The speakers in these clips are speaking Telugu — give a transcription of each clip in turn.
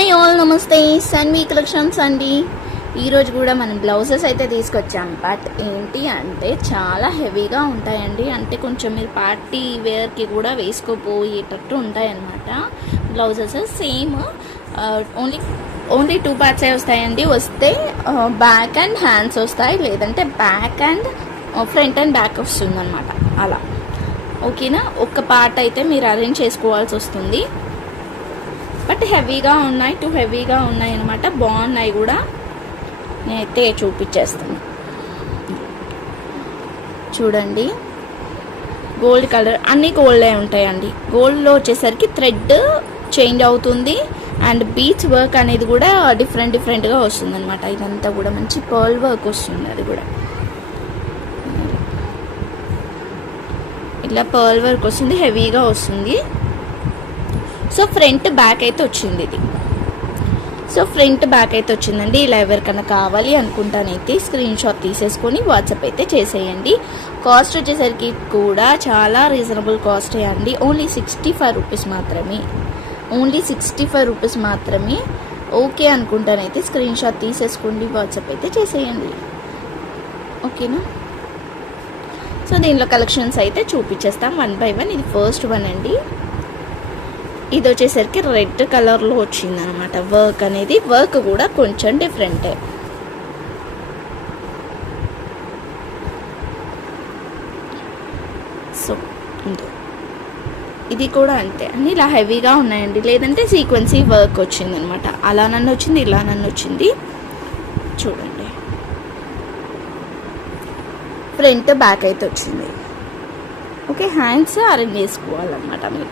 హాయ్ ఆల్ నమస్తే. సన్వి కలెక్షన్స్ అండి ఈరోజు కూడా మనం బ్లౌజెస్ అయితే తీసుకొచ్చాం. బట్ ఏంటి అంటే చాలా హెవీగా ఉంటాయండి. అంటే కొంచెం మీరు పార్టీ వేర్కి కూడా వేసుకోపోయేటట్టు ఉంటాయన్నమాట. Blouses same only only two parts వస్తాయండి. వస్తే బ్యాక్ అండ్ హ్యాండ్స్ వస్తాయి. లేదంటే back and front and back వస్తుందన్నమాట. అలా. ఓకేనా? ఒక్క పార్ట్ అయితే మీరు అరేంజ్ చేసుకోవాల్సి వస్తుంది. బట్ హెవీగా ఉన్నాయి టూ హెవీగా ఉన్నాయి అనమాట బాగున్నాయి కూడా. నేనైతే చూపించేస్తాను. చూడండి. గోల్డ్ కలర్ అన్నీ గోల్డే ఉంటాయండి. గోల్డ్లో వచ్చేసరికి థ్రెడ్ చేంజ్ అవుతుంది. అండ్ బీచ్ వర్క్ అనేది కూడా డిఫరెంట్ డిఫరెంట్గా వస్తుంది అనమాట ఇదంతా కూడా మంచి పర్ల్ వర్క్ వస్తుంది అది కూడా. ఇట్లా పర్ల్ వర్క్ వస్తుంది హెవీగా వస్తుంది. సో ఫ్రంట్ బ్యాక్ అయితే వచ్చింది ఇది. సో ఫ్రంట్ బ్యాక్ అయితే వచ్చిందండి. ఇలా ఎవరికైనా కావాలి అనుకుంటానైతే స్క్రీన్ షాట్ తీసేసుకొని వాట్సాప్ అయితే చేసేయండి. కాస్ట్ వచ్చేసరికి కూడా చాలా రీజనబుల్ కాస్ట్ అండి. ఓన్లీ సిక్స్టీ ఫైవ్ రూపీస్ మాత్రమే. ఓన్లీ సిక్స్టీ ఫైవ్ రూపీస్ మాత్రమే ఓకే అనుకుంటానైతే స్క్రీన్ షాట్ తీసేసుకోండి వాట్సాప్ అయితే చేసేయండి. ఓకేనా? సో దీనిలో కలెక్షన్స్ అయితే చూపించేస్తాం వన్ బై వన్. ఇది ఫస్ట్ వన్ అండి. ఇది వచ్చేసరికి రెడ్ కలర్లో వచ్చింది అనమాట వర్క్ అనేది వర్క్ కూడా కొంచెం డిఫరెంటే సో ఇది కూడా అంతే. అన్ని ఇలా హెవీగా ఉన్నాయండి. లేదంటే సీక్వెన్సీ వర్క్ వచ్చింది అనమాట అలా నన్ను వచ్చింది ఇలా నన్ను వచ్చింది. చూడండి. ఫ్రంట్ బ్యాక్ అయితే వచ్చింది. ఓకే హ్యాండ్స్ అరేంజ్ చేసుకోవాలన్నమాట మీరు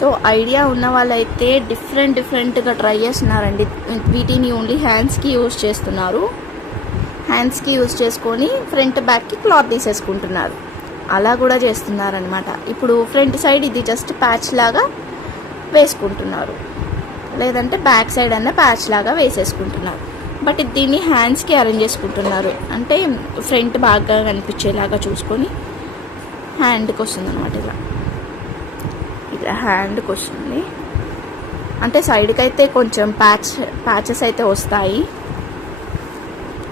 సో ఐడియా ఉన్న వాళ్ళైతే డిఫరెంట్ డిఫరెంట్గా ట్రై చేస్తున్నారండి. వీటిని ఓన్లీ హ్యాండ్స్కి యూజ్ చేస్తున్నారు. హ్యాండ్స్కి యూజ్ చేసుకొని ఫ్రంట్ బ్యాక్కి క్లాత్ తీసేసుకుంటున్నారు. అలా కూడా చేస్తున్నారనమాట ఇప్పుడు ఫ్రంట్ సైడ్ ఇది జస్ట్ ప్యాచ్ లాగా వేసుకుంటున్నారు. లేదంటే బ్యాక్ సైడ్ అన్న ప్యాచ్ లాగా వేసేసుకుంటున్నారు. బట్ దీన్ని హ్యాండ్స్కి అరేంజ్ చేసుకుంటున్నారు. అంటే ఫ్రంట్ బాగా కనిపించేలాగా చూసుకొని హ్యాండ్కి వస్తుంది అనమాట ఇలా. ఇలా హ్యాండ్కి వస్తుంది అంటే సైడ్కి అయితే కొంచెం ప్యాచ్ ప్యాచెస్ అయితే వస్తాయి.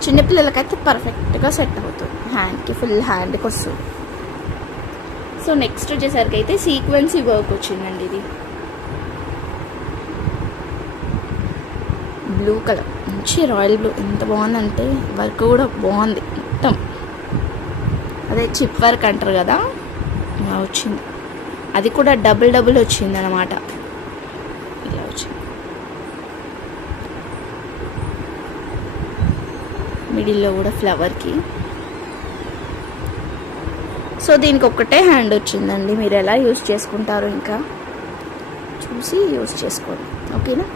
చిన్నపిల్లలకైతే పర్ఫెక్ట్గా సెట్ అవుతుంది. హ్యాండ్కి ఫుల్ హ్యాండ్కి వస్తుంది సో నెక్స్ట్ వచ్చేసరికి అయితే సీక్వెన్సీ వర్క్ వచ్చిందండి ఇది. Blue colour. మంచి రాయల్ బ్లూ. ఎంత బాగుందంటే వర్క్ కూడా బాగుంది. మొత్తం. అదే చిప్ వర్క్ అంటారు కదా. వచ్చింది. అది కూడా డబుల్ డబుల్ వచ్చింది అనమాట ఇలా వచ్చింది. మిడిల్లో కూడా ఫ్లవర్కి. సో దీనికి ఒక్కటే హ్యాండ్ వచ్చిందండి. మీరు ఎలా యూస్ చేసుకుంటారో ఇంకా చూసి యూస్ చేసుకోండి. ఓకేనా?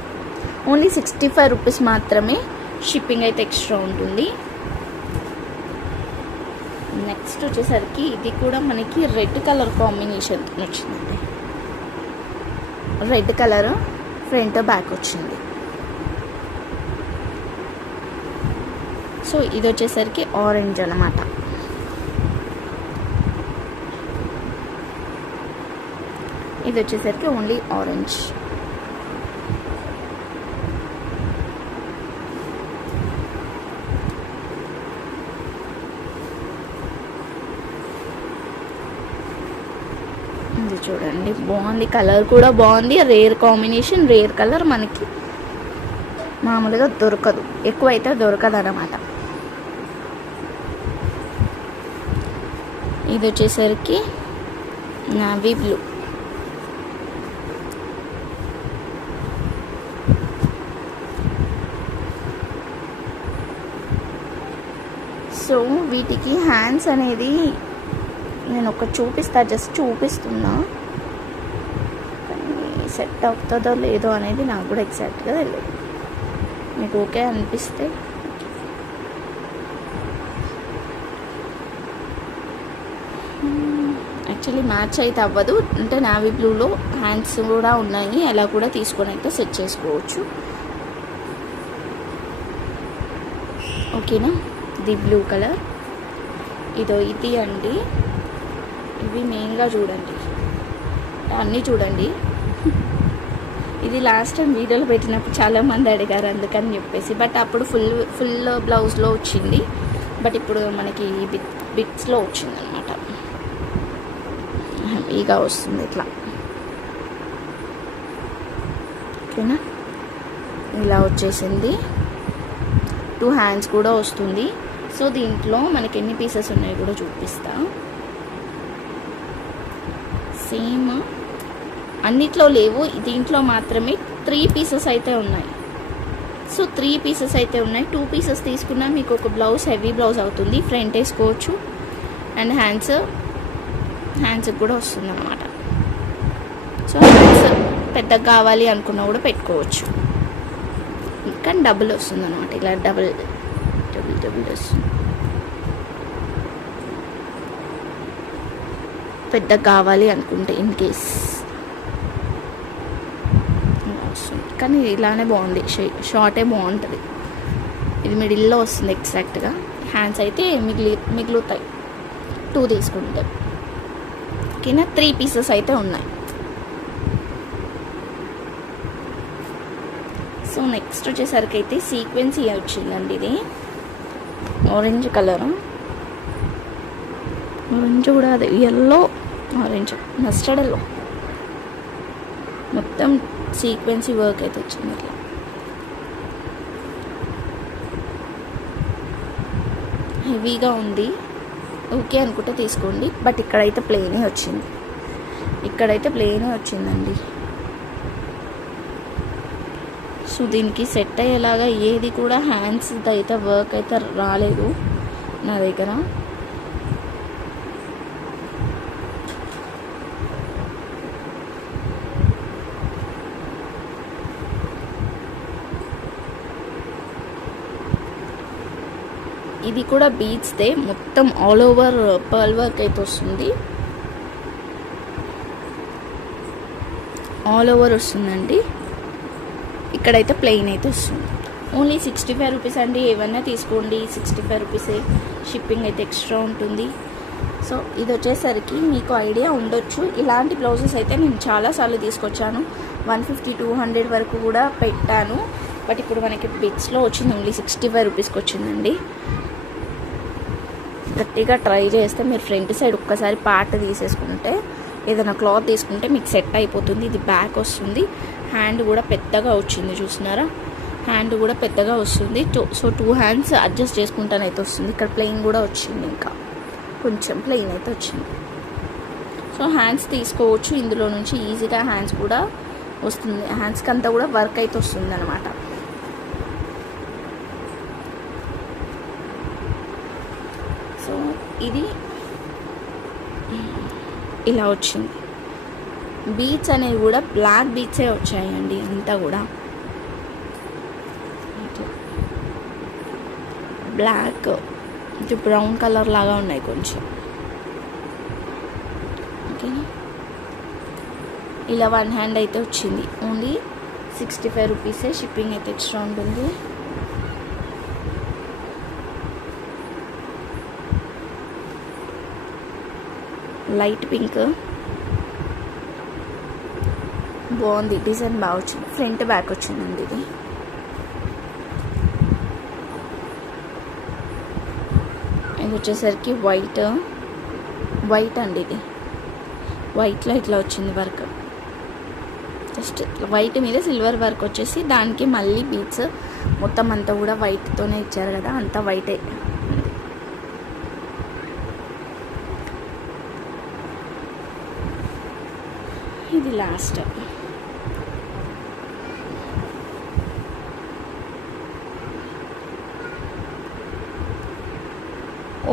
ఓన్లీ సిక్స్టీ ఫైవ్ రూపీస్ మాత్రమే షిప్పింగ్ అయితే ఎక్స్ట్రా ఉంటుంది. నెక్స్ట్ వచ్చేసరికి ఇది కూడా మనకి రెడ్ కలర్ కాంబినేషన్ వచ్చిందండి. రెడ్ కలర్ ఫ్రంట్ బ్యాక్ వచ్చింది. సో ఇది వచ్చేసరికి ఆరెంజ్ అనమాట ఇది వచ్చేసరికి ఓన్లీ ఆరెంజ్ ఇది చూడండి. బాగుంది. కలర్ కూడా బాగుంది. రేర్ కాంబినేషన్ రేర్ కలర్ మనకి మామూలుగా దొరకదు. ఎక్కువైతే దొరకదు అనమాట ఇది వచ్చేసరికి నావీ బ్లూ. సో వీటికి హ్యాండ్స్ అనేది నేను ఒక చూపిస్తా జస్ట్ చూపిస్తున్నా. కానీ సెట్ అవుతుందో లేదో అనేది నాకు కూడా ఎగ్జాక్ట్గా తెలియదు మీకు ఓకే అనిపిస్తే. యాక్చువల్లీ మ్యాచ్ అయితే అవ్వదు. అంటే నావీ బ్లూలో హ్యాండ్స్ కూడా ఉన్నాయి. అలా కూడా తీసుకొని అయితే సెట్ చేసుకోవచ్చు. ఓకేనా? The blue colour. ఇదో ఇది అండి. ఇవి మెయిన్గా చూడండి. అన్నీ చూడండి. ఇది లాస్ట్ టైం వీడియోలో పెట్టినప్పుడు చాలా మంది అడిగారు అందుకని చెప్పేసి. బట్ అప్పుడు ఫుల్ ఫుల్ బ్లౌజ్లో వచ్చింది. బట్ ఇప్పుడు మనకి బిట్ బిట్స్లో వచ్చింది అనమాట హ్యాపీగా వస్తుంది ఇట్లా. ఓకేనా? ఇలా వచ్చేసింది. టూ హ్యాండ్స్ కూడా వస్తుంది. సో దీంట్లో మనకి ఎన్ని పీసెస్ ఉన్నాయో కూడా చూపిస్తాను సేమ్. అన్నిట్లో లేవు. దీంట్లో మాత్రమే త్రీ పీసెస్ అయితే ఉన్నాయి. సో త్రీ పీసెస్ అయితే ఉన్నాయి. టూ పీసెస్ తీసుకున్నా మీకు ఒక బ్లౌజ్ హెవీ బ్లౌజ్ అవుతుంది. ఫ్రంట్ వేసుకోవచ్చు అండ్ హ్యాండ్స్ హ్యాండ్స్కి కూడా వస్తుంది అన్నమాట సో హ్యాండ్స్ పెద్దగా కావాలి అనుకున్నా కూడా పెట్టుకోవచ్చు. కానీ డబుల్ వస్తుంది అనమాట ఇలా డబుల్ డబుల్ డబుల్ వస్తుంది. పెద్ద కావాలి అనుకుంటే ఇన్ కేస్ కానీ ఇలానే బాగుంది. షార్టే బాగుంటుంది. ఇది మిడిల్లో వస్తుంది ఎగ్జాక్ట్గా హ్యాండ్స్ అయితే మిగిలి మిగులుతాయి. టూ తీసుకుంటే. ఓకేనా త్రీ పీసెస్ అయితే ఉన్నాయి. సో నెక్స్ట్ వచ్చేసరికి అయితే సీక్వెన్సీ వచ్చిందండి ఇది. ఆరెంజ్ కలర్ ఆరెంజ్ కూడా అదే. ఎల్లో ఆరెంజ్ మస్టర్డ్ ఎల్లో మొత్తం సీక్వెన్సీ వర్క్ అయితే వచ్చింది అట్లా. హెవీగా ఉంది. ఓకే అనుకుంటే తీసుకోండి. బట్ ఇక్కడైతే ప్లేనే వచ్చింది. ఇక్కడైతే ప్లేనే వచ్చిందండి. సో దీనికి సెట్ అయ్యేలాగా ఏది కూడా హ్యాండ్స్ అయితే వర్క్ అయితే రాలేదు నా దగ్గర. ఇది కూడా బీచ్దే మొత్తం ఆల్ ఓవర్ పర్ల్ వర్క్ అయితే వస్తుంది. ఆల్ ఓవర్ వస్తుందండి. ఇక్కడైతే ప్లెయిన్ అయితే వస్తుంది. ఓన్లీ సిక్స్టీ ఫైవ్ రూపీస్ అండి. ఏమన్నా తీసుకోండి. సిక్స్టీ ఫైవ్ రూపీసే షిప్పింగ్ అయితే ఎక్స్ట్రా ఉంటుంది. సో ఇది వచ్చేసరికి మీకు ఐడియా ఉండొచ్చు. ఇలాంటి బ్లౌజెస్ అయితే నేను చాలాసార్లు తీసుకొచ్చాను. వన్ ఫిఫ్టీ టూ హండ్రెడ్ వరకు కూడా పెట్టాను. బట్ ఇప్పుడు మనకి బిట్స్లో వచ్చింది. ఓన్లీ సిక్స్టీ ఫైవ్ రూపీస్కి వచ్చిందండి. గట్టిగా ట్రై చేస్తే మీరు ఫ్రంట్ సైడ్ ఒక్కసారి పార్ట్ తీసేసుకుంటే ఏదైనా క్లాత్ తీసుకుంటే మీకు సెట్ అయిపోతుంది ఇది బ్యాక్ వస్తుంది. హ్యాండ్ కూడా పెద్దగా వచ్చింది చూసినారా? హ్యాండ్ కూడా పెద్దగా వస్తుంది. Two so two hands adjust చేసుకుంటానైతే వస్తుంది. ఇక్కడ ప్లెయిన్ కూడా వచ్చింది ఇంకా. కొంచెం ప్లెయిన్ అయితే వచ్చింది. సో హ్యాండ్స్ తీసుకోవచ్చు. ఇందులో నుంచి ఈజీగా హ్యాండ్స్ కూడా వస్తుంది. హ్యాండ్స్కి అంతా కూడా వర్క్ అయితే వస్తుంది అనమాట సో ఇది ఇలా వచ్చింది. బీచ్ అనేది కూడా బ్లాక్ బీచే వచ్చాయండి అంతా కూడా. బ్లాక్ ఇది బ్రౌన్ కలర్ లాగా ఉన్నాయి కొంచెం. ఓకేనా? ఇలా వన్ హ్యాండ్ అయితే వచ్చింది. ఓన్లీ సిక్స్టీ ఫైవ్ రూపీసే షిప్పింగ్ అయితే ఎక్స్ట్రా ఉంటుంది. Light pink. బాగుంది. డిజైన్ బాగా వచ్చింది. ఫ్రంట్ బ్యాక్ వచ్చిందండి ఇది. ఇది వచ్చేసరికి వైట్. వైట్ అండి ఇది. వైట్లో ఇట్లా వచ్చింది వర్క్. జస్ట్ వైట్ మీద సిల్వర్ వర్క్ వచ్చేసి దానికి మళ్ళీ బీట్స్ మొత్తం అంతా కూడా వైట్తోనే ఇచ్చారు కదా అంతా వైటే ఇది last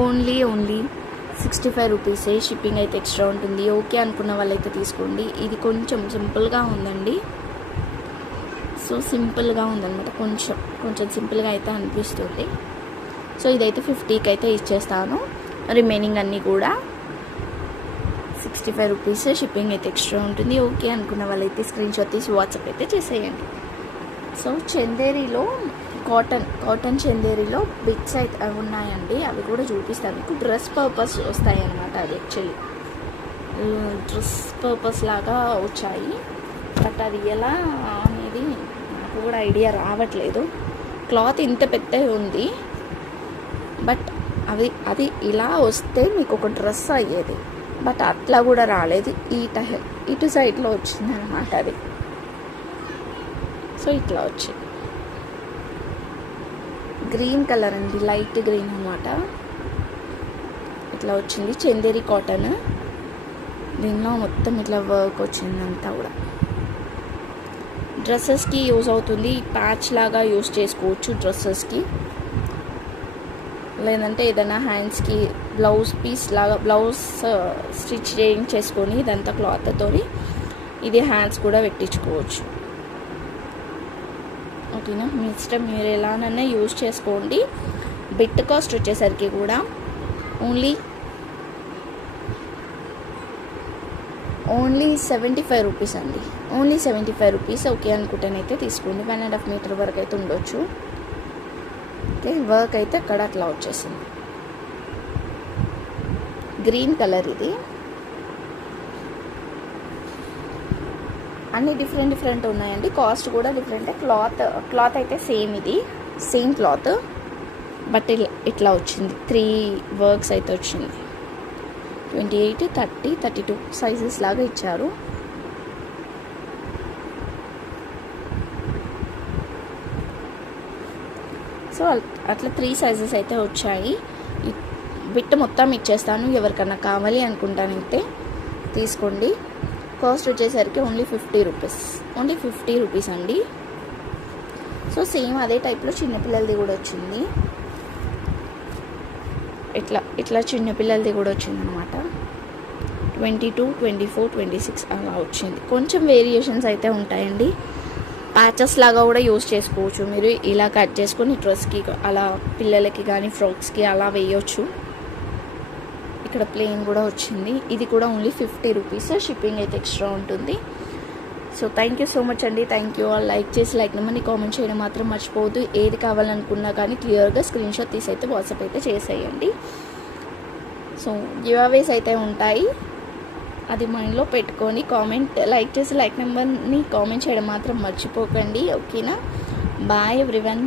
only only sixty five రూపీసే షిప్పింగ్ అయితే ఎక్స్ట్రా ఉంటుంది. ఓకే అనుకున్న వాళ్ళైతే తీసుకోండి. ఇది కొంచెం సింపుల్గా ఉందండి. సో సింపుల్గా ఉందన్నమాట. కొంచెం కొంచెం సింపుల్గా అయితే అనిపిస్తుంది. సో ఇదైతే ఫిఫ్టీకి అయితే ఇచ్చేస్తాను. రిమైనింగ్ అన్నీ కూడా. సిక్స్టీ ఫైవ్ రూపీస్ షిప్పింగ్ అయితే ఎక్స్ట్రా ఉంటుంది. ఓకే అనుకున్న వాళ్ళైతే స్క్రీన్ షాట్ తీసి వాట్సాప్ అయితే చేసేయండి. సో చందేరిలో కాటన్ కాటన్ చందేరిలో బిట్స్ అయితే ఉన్నాయండి. అవి కూడా చూపిస్తాను మీకు. డ్రెస్ పర్పస్ వస్తాయి అన్నమాట అది యాక్చువల్లీ డ్రెస్ పర్పస్ లాగా వచ్చాయి. బట్ అది ఎలా అనేది నాకు కూడా ఐడియా రావట్లేదు. క్లాత్ ఇంత పెద్ద ఉంది. బట్ అది అది ఇలా వస్తే మీకు ఒక డ్రెస్ అయ్యేది. బట్ అట్లా కూడా రాలేదు. ఈ టై ఇటు సైడ్లో వచ్చింది అనమాట అది. సో ఇట్లా వచ్చింది. గ్రీన్ కలర్ అండి లైట్ గ్రీన్ అనమాట ఇట్లా వచ్చింది. చందేరి కాటన్. దీనిలో మొత్తం ఇట్లా వర్క్ వచ్చింది అంతా కూడా. డ్రెస్సెస్కి యూజ్ అవుతుంది. ప్యాచ్ లాగా యూజ్ చేసుకోవచ్చు డ్రెస్సెస్కి. లేదంటే ఏదైనా హ్యాండ్స్కి బ్లౌజ్ పీస్ లాగా బ్లౌజ్ స్టిచ్ చేయించేసుకొని ఇదంతా క్లాత్తో ఇది హ్యాండ్స్ కూడా పెట్టించుకోవచ్చు. ఓకేనా? మీ ఇష్టం మీరు ఎలానైనా యూజ్ చేసుకోండి. బిట్ కాస్ట్ వచ్చేసరికి కూడా only only seventy five rupees అండి. Only seventy five rupees okay అనుకుంటేనైతే తీసుకోండి. వన్ అండ్ హాఫ్ మీటర్ వరకు అయితే ఉండొచ్చు. ఓకే వర్క్ అయితే అక్కడ అట్లా వచ్చేసింది. గ్రీన్ కలర్ ఇది. అన్ని డిఫరెంట్ డిఫరెంట్ ఉన్నాయండి. కాస్ట్ కూడా డిఫరెంట్. క్లాత్ క్లాత్ అయితే సేమ్ ఇది. Same cloth. బట్ ఇలా ఇట్లా వచ్చింది. త్రీ వర్క్స్ అయితే వచ్చింది. Twenty eight thirty thirty two sizes లాగా ఇచ్చారు. సో అట్లా త్రీ సైజెస్ అయితే వచ్చాయి. బిట్ మొత్తం ఇచ్చేస్తాను. ఎవరికన్నా కావాలి అనుకుంటానైతే తీసుకోండి. కాస్ట్ వచ్చేసరికి only fifty rupees only fifty rupees అండి. సో సేమ్ అదే టైప్లో చిన్నపిల్లలది కూడా వచ్చింది. ఇట్లా ఇట్లా చిన్నపిల్లలది కూడా వచ్చింది అనమాట twenty two twenty four twenty six అలా వచ్చింది. కొంచెం వేరియేషన్స్ అయితే ఉంటాయండి. ప్యాచెస్ లాగా కూడా యూస్ చేసుకోవచ్చు. మీరు ఇలా కట్ చేసుకొని డ్రెస్కి అలా పిల్లలకి కానీ ఫ్రాక్స్కి అలా వేయొచ్చు. ఇక్కడ ప్లెయిన్ కూడా వచ్చింది. ఇది కూడా ఓన్లీ ఫిఫ్టీ రూపీస్. షిప్పింగ్ అయితే ఎక్స్ట్రా ఉంటుంది. So thank you so much అండి. థ్యాంక్ యూ ఆల్ లైక్ చేసి లైక్ నెంబర్ని కామెంట్ చేయడం మాత్రం మర్చిపోవద్దు. ఏది కావాలనుకున్నా కానీ క్లియర్గా స్క్రీన్ షాట్ తీసి అయితే వాట్సాప్ అయితే చేసేయండి. సో గివ్ అయితే ఉంటాయి. అది మైండ్లో పెట్టుకొని కామెంట్ లైక్ చేసి లైక్ నెంబర్ని కామెంట్ చేయడం మాత్రం మర్చిపోకండి ఓకేనా? Bye everyone